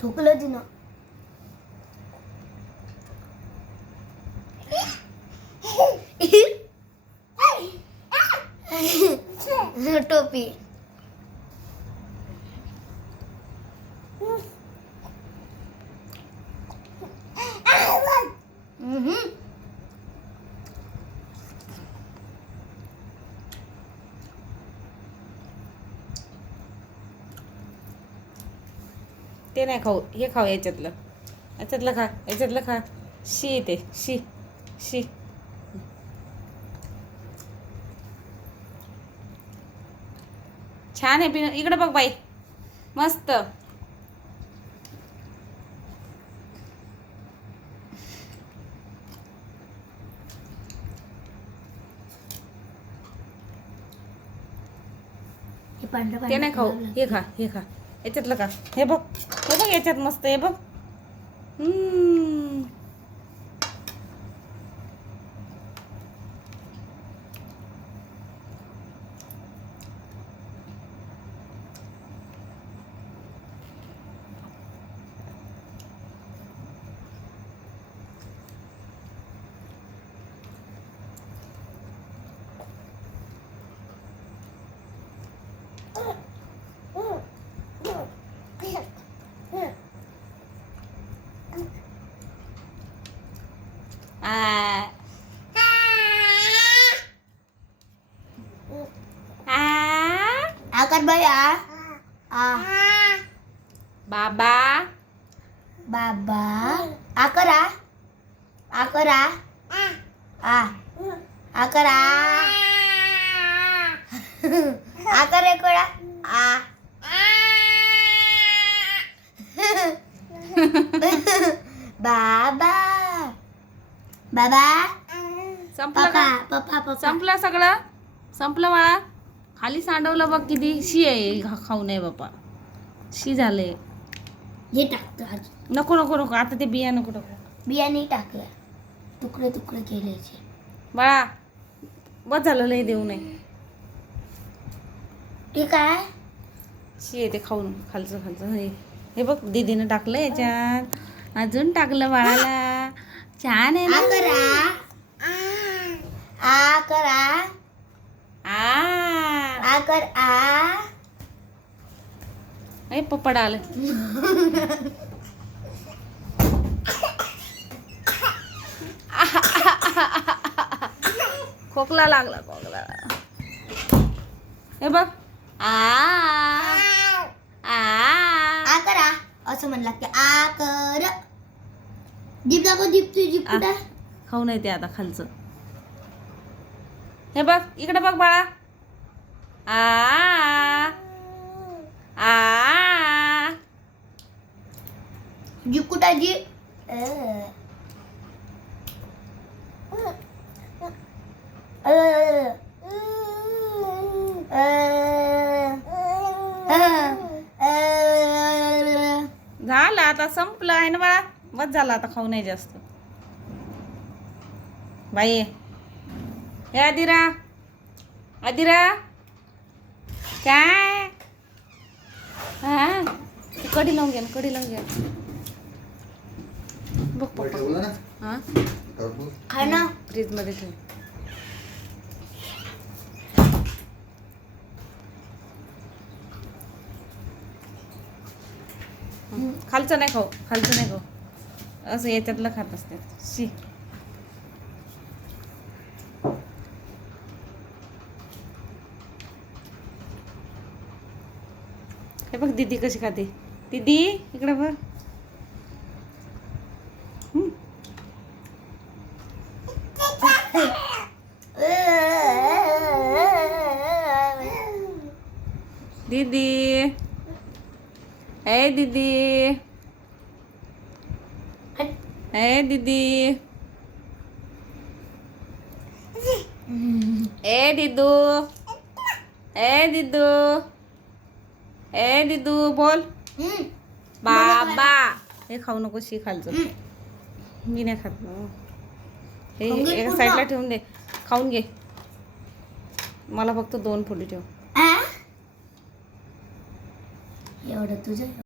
ठोकलं तिनं. टोपी. ते नाही खाऊ, हे खाऊ याच्यातलं. याच्यातलं खा, याच्यातलं खा. शी येते, शी शी. छान आहे पिन. इकडं बघ बाई, मस्त. ते नाही खाऊ, हे खा, हे खा. याच्यातलं का, हे बघ, हे बघ याच्यात मस्त आहे बघ. आकर बाई. बाबा बाबा. आकर आकर आकर आकर एकोडा. बाबा बाबा. संपलं का? पप्पा संपलं सगळं, संपलं बाळा. खाली सांडवलं बघ किती. शी आहे, खाऊ नये बाप्पा. शी झाले. हे टाकतो आज. नको नको नको, आता ते बिया नको टाकू. बियाणे टाकल्या, तुकडे तुकडे केल्याचे. बाळा बस झालं, लय देऊ नये. ठीक आहे. शी येते खाऊन. खालचं खालचं हे बघ, दीदीनं टाकलं याच्यात, अजून टाकलं बाळाला. छान आहे ना. आकर ए पप्पा आलं. खोकला लागला, खोकला. हे बघ. आकर असं म्हणलं की आकर. जीप दाखव, जीप तू जीप कुठं. खाऊ नाही ते आता खालचं. हे बघ, इकडे बघ बाळा. जीप कुठं जीप. झालं आता, संपलं आहे ना बाळा. बस झालं आता, खाऊ नाही जास्त. बाई हे आदिरा, आदिरा काय. कढी लावून घ्या, कढी लावून घ्या. बघ पप्पा. हा खा ना. फ्रीज मध्ये ठेव. खालचं नाही खाऊ, खालचं नाही खाऊ. असं याच्यातलं खात असते. शी. हे बघ दीदी कशी खाते. दीदी इकडे बघ. दीदी, ए दीदी, ए दीदी, ए दीदू, ए दीदू, ए दीदू बोल. बाबा. हे खाऊ नको, शी खालचं. मी नाही खात. हे खाऊन घे एका पूर्ण. साईडला ठेवून दे. खाऊन घे. मला फक्त 2 फोडी ठेव. एवढं तुझं